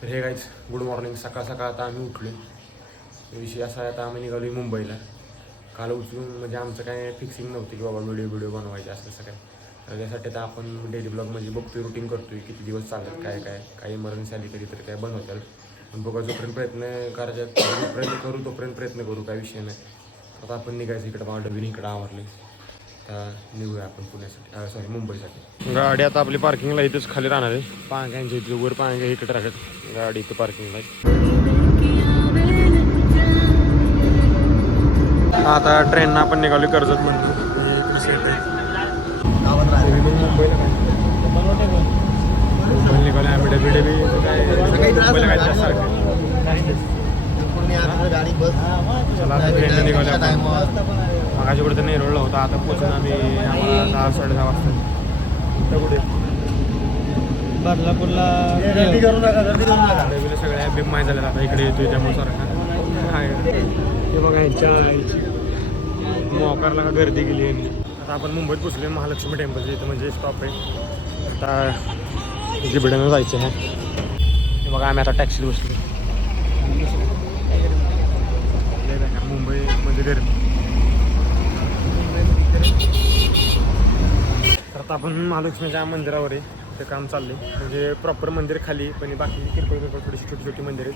तर हे guys good morning. सकाळ सकाळ आता आम्ही उठलो. विषय असा आहे, आता आम्ही निघालो मुंबईला. काल उचलून म्हणजे आमचं काय फिक्सिंग नव्हती की बाबा व्हिडिओ बनवायचे असं काय. तर त्यासाठी आता आपण डेली ब्लॉग म्हणजे बघतोय, रुटीन करतोय, किती दिवस चालतात, काय इमर्जन्सी आली कधी तर काय बनवतात. पण बघा जोपर्यंत प्रयत्न करायचा जोपर्यंत करू तोपर्यंत प्रयत्न करू, काय विषय नाही. आता आपण निघायचं इकडं डबीन इकडं आवरले. आता निघूया आपण पुण्यासाठी, सॉरी मुंबईसाठी. गाडी आता आपली पार्किंगला इथंच खाली राहणार आहे. पांग्यांच्या इथे वर पांग्या इकडे राहतात गाडी इथं पार्किंगला. आता ट्रेननं आपण निघालो कर्जत म्हणतो मुंबईला काय मुंबईला निघालो आम्ही डबी मुंबईला काय जास्त चला ट्रेननं निघालो आपण. मगाशी कुठे तर नेरळला होता, आता पोचून आम्ही आम्हाला 10-10:30 वाजता इथं कुठे बदलापूरला डबीला सगळ्या बिमाय झाल्या. आता इकडे येतोय त्यामुळे सारखा हे बघा यांच्या मोकारला का गर्दी गेली यांनी. आता आपण मुंबईत पोचले महालक्ष्मी टेम्पलच्या इथं म्हणजे स्टॉप आहे. आता जिबड्यानं जायचं आहे. हे बघा आम्ही आता टॅक्सीत बसलो. मुंबईमध्ये गर्दी. तर आता आपण महालक्ष्मीच्या मंदिरावर आहे. ते काम चालले म्हणजे प्रॉपर मंदिर खाली, पण बाकी किरकोळ थोडीशी छोटी छोटी मंदिर आहेत.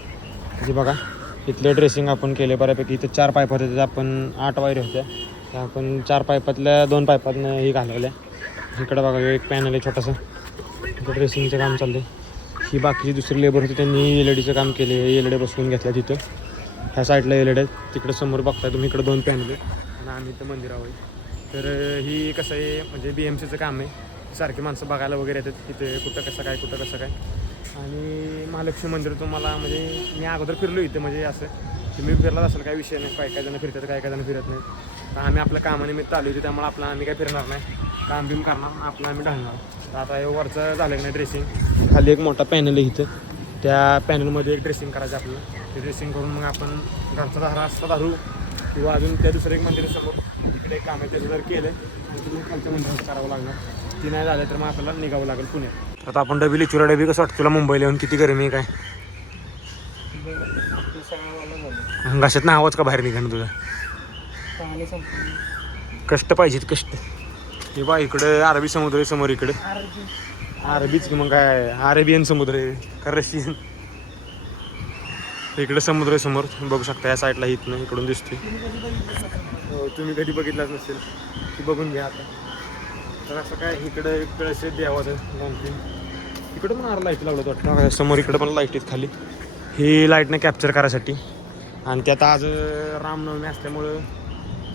जे बघा इथले ड्रेसिंग आपण केले बऱ्यापैकी. इथं 4 पाईप होते, आपण 8 वायरी होत्या, त्या आपण 4 पाईपातल्या 2 पाईपातनं ही घालवल्या. इकडं बघा एक पॅनल आहे छोटंसं, इथं ड्रेसिंगचं काम चाललं आहे. ही बाकीची दुसरी लेबर होती, त्यांनी LED काम केले. LED बसवून घेतल्या तिथं. ह्या साईडला LED आहेत, तिकडं समोर बघताय तुम्ही, इकडं 2 पॅनल आहेत आणि आम्ही इथं मंदिरावर आहे. तर ही कसं आहे म्हणजे BMCचं काम आहे. सारखी माणसं बघायला वगैरे येतात तिथे कुठं कसं काय. आणि महालक्ष्मी मंदिर तुम्हाला म्हणजे मी अगोदर फिरलो इथं, म्हणजे असं तुम्ही फिरलाच असेल, काय विषय नाही. काय जण फिरतात, काय जण फिरत नाही. तर आम्ही आपल्या कामानिमित्त आलो होतो, त्यामुळे आपलं आम्ही काय फिरणार नाही, काम बिम करणार, आपलं आम्ही ढालणार. तर आता हे वरचं झालं की नाही ड्रेसिंग, खाली एक मोठा पॅनल आहे इथं, त्या पॅनलमध्ये एक ड्रेसिंग करायचं आपलं. ते ड्रेसिंग करून मग आपण घरचा धारा असता धारू किंवा अजून त्या दुसरं एक मंदिर समोर तिकडे एक काम आहे, त्याचं जर केलं तर तुम्ही खालच्या मंदिरात करावं लागणार. ती नाही झालं तर मग आपल्याला निघावं लागेल पुण्यात. आता आपण डबी लिचुरा डबी कसं वाटतं तुला मुंबईला येऊन? किती गरमी आहे काय? घशात ना आवाज का बाहेर निघाणं तुझा? कष्ट पाहिजेत, कष्ट. हे बा इकडं अरबी समुद्र आहे समोर, इकडे अरबीच की मग काय अरेबियन समुद्र आहे का रशियन? इकडे समुद्र आहे समोर बघू शकता. या साईडला इथनं इकडून दिसते. तुम्ही कधी बघितलाच नसेल की बघून घ्या आता. तर असं काय इकडं एक कळस देवाचं 2-3 इकडं पण लाईट लावलं वाटतं समोर. इकडं पण लाईट आहेत खाली, ही लाईटनं कॅप्चर करायसाठी. आणि त्यात आज रामनवमी असल्यामुळं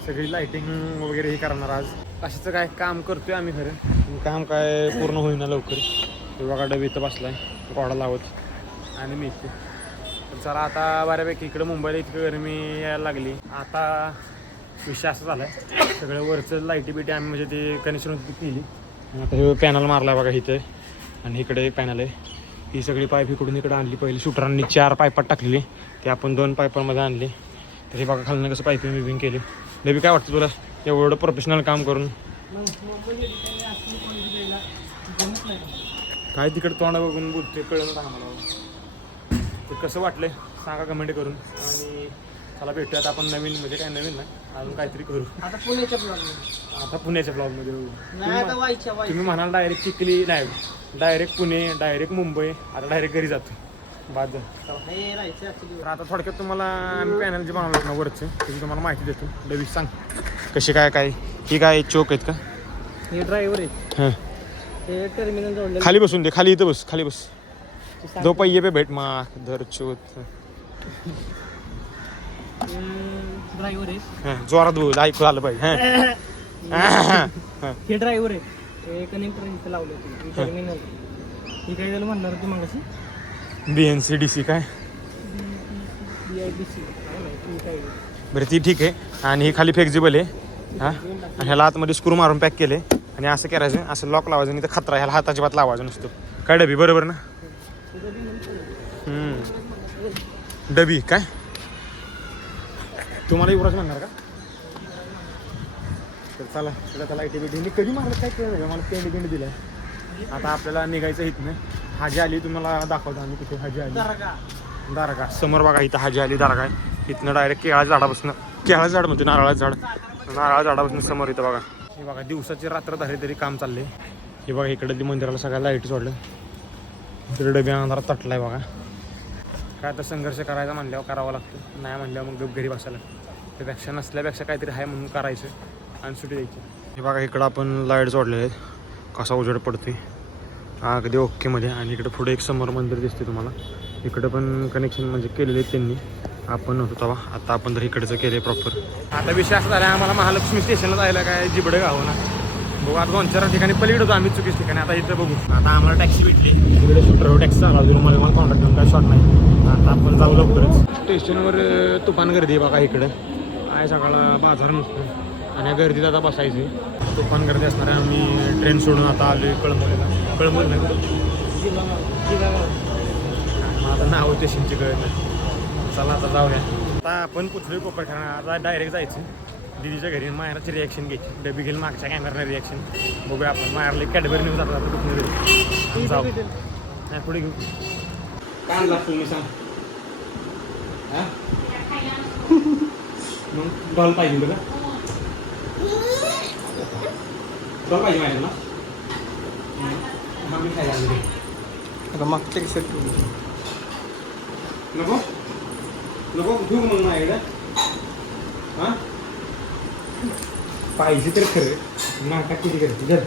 सगळी लाईटिंग वगैरे हे करणार आज. अशाचं काय काम करतोय आम्ही खरं, काम काय पूर्ण होईना लवकर. हे बघा डबी इथं बसलाय घोडा लावत आणि मी इथे. तर चला आता बऱ्यापैकी इकडं मुंबईला इतकं गरमी यायला लागली. आता विषय असं झाला आहे, सगळं वरचं लाईटी बिटी आम्ही म्हणजे ते कनेक्शन केली. आता हे पॅनल मारला बघा इथं, आणि इकडे एक पॅनल आहे. ही सगळी पाईप इकडून इकडे आणली. पहिली शूटरांनी 4 पाईपात टाकलेली, ते आपण 2 पाईपांमध्ये आणली. तर हे बघा खालनं कसं पाईपिंग बिपिंग केली. लेबी काय वाटतं तुला एवढं प्रोफेशनल काम करून? काय तिकडे तोंड बघून बोलते कळलं ना आम्हाला. ते कसं वाटलं सांगा कमेंट करून. आणि चला भेटूयात आपण नवीन, म्हणजे काय नवीन नाही, अजून काहीतरी करू आता पुण्याच्या ब्लॉगमध्ये तुम्ही म्हणाल डायरेक्ट चिखली नाही, डायरेक्ट पुणे, डायरेक्ट मुंबई. आता डायरेक्ट घरी जातो बाद झालं. तर आता थोडक्यात तुम्हाला आम्ही पॅनल जे बनवलं ना वरचं त्याची तुम्हाला माहिती देतो. डबी सांग कशी काय ही काय चोक आहेत का? हे ड्रायव्हर आहेत. हां हे टर्मिनल जोडलेलं. खाली बसून दे, खाली इथं बस, खाली बस. दो पहिये पे भेट मा धर चोत. ड्रायव्हर आहे. जोरात बोल, ऐकू आलं पाहिजे. हे ड्रायव्हर आहे. हे कनेक्टर इथं लावले होते टर्मिनल. ही काय झालं म्हणणार होती मग अशी BNC DC काय BIBC काय बरं ती ठीक आहे. आणि ही खाली फ्लेक्झिबल आहे. हां, आणि ह्याला आतमध्ये स्क्रू मारून पॅक केले. आणि असं करायचं, असं लॉक लावायचं आणि इथं खतरा ह्याला हाताची बात लावायचं नसतो. काय डबी बरोबर ना? डबी काय तुम्हाला युवराज म्हणणार का? तर चला त्याला लाईटी बिटी मी कधी मारलं काय कळलं नाही मला. पेंडी दिलं. आता आपल्याला निघायचं इथनं. हाजी आली तुम्हाला दाखवतो आम्ही कुठे हाजी आली दारगा समोर बघा इथं हाजी आली दारगा आहे इथनं डायरेक्ट केळाच्या झाडापासून केळाचं झाड म्हणते नारळाचं झाडापासून समोर इथं बघा हे बघा दिवसाची रात्र तरी काम चालले हे बघा इकडे मंदिराला सगळ्या लाईट सोडलं इकडे डबे अंधारात तटलाय बघा काय तर संघर्ष करायचा म्हणल्यावर करावं लागतं नाही म्हणल्यावर मग घरी बसायला त्यापेक्षा नसल्यापेक्षा काहीतरी आहे म्हणून करायचं आणि सुट्टी द्यायची हे बघा इकडं आपण लाईट जोडलेले आहेत कसा उजेड पडते अगदी ओकेमध्ये आणि इकडे पुढे एक समोर मंदिर दिसते तुम्हाला इकडं पण कनेक्शन म्हणजे केलेले आहेत त्यांनी आपण नव्हतो तेव्हा आता आपण तर इकडचं केलं प्रॉपर आता विषय असा झाला आम्हाला महालक्ष्मी स्टेशनला जायला काय जिबडं गावं ना बघू आता 2-4 ठिकाणी पलीकडे होतो आम्ही चुकीच ठिकाणी आता इथं बघू आता आम्हाला टॅक्सी भेटली तिकडे शूटर टॅक्सी चांगला होती मला कॉन्टॅक्ट घेऊन काय शॉट नाही आता आपण जाऊ लवकरच स्टेशनवर तुफान गर्दी आहे बघा इकडं आहे सकाळला बाजार नसतो आणि गर्दीत आता बसायची तुफान गर्दी असणार आहे आम्ही ट्रेन सोडून आता आलो कळंबोली आता नाव स्टेशनची कळत नाही चला आता जाऊया आता आपण कुठली कोपरखाना आता डायरेक्ट जायचं दीदीच्या घरी मायराची रिॲक्शन घ्यायची डबी घेईल मागच्या कॅमेराने रिॲक्शन बघूया आपण मायरला कॅडबरी नेऊन जातो आता कुठून तरी जाऊ नाही पुढे घेऊ काय आणला तुम्ही सांग हां मग डॉल पाहिजे तुला डॉल पाहिजे माझ्याला मग मी खायला आले आता मागच्या किशात नको नको घेऊ मग माझ्याकडे हां पाहिजे तर खरं नाटक किती करते जर